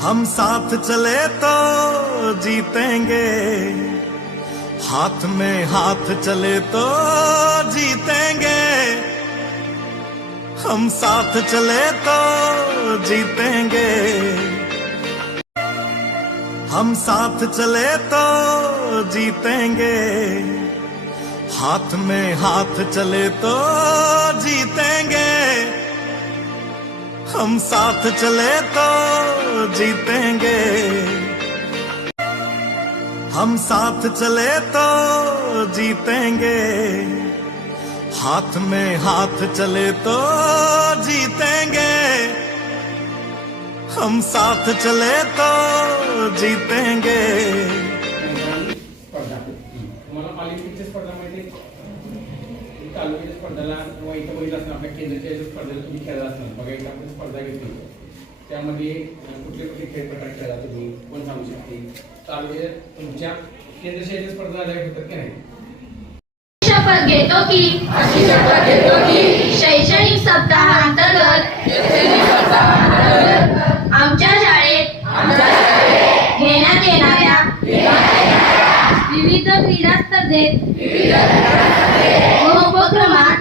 हम साथ चले तो जीतेंगे, हाथ में हाथ चले तो जीतेंगे। हम साथ चले तो जीतेंगे, हम साथ चले तो जीतेंगे। हाथ में हाथ चले तो जीतेंगे, हम साथ चले तो जीतेंगे। हम साथ चले तो जीतेंगे, हाथ में हाथ चले तो जीतेंगे। हम साथ चले तो जीतेंगे। तुम्हाला पालिकेच्या स्पर्धामध्ये तालुक्याच्या स्पर्धेला किंवा इथं बघितलं असणार आपल्या केंद्राच्या स्पर्धेला तुम्ही खेळला असणार बघा इथं आपण स्पर्धा घेतली त्यामध्ये कुठले कुठले खेळ प्रकार खेळला तुम्ही कोण सांगू शकते तालुक्यात तुमच्या केंद्राच्या स्पर्धा आल्या होतात की नाही? शपथ घेतो की शैक्षणिक सप्ताहांतर्गत आमच्या शाळेत घेण्यात येणाऱ्या विविध क्रीडा स्पर्धेत व उपक्रमात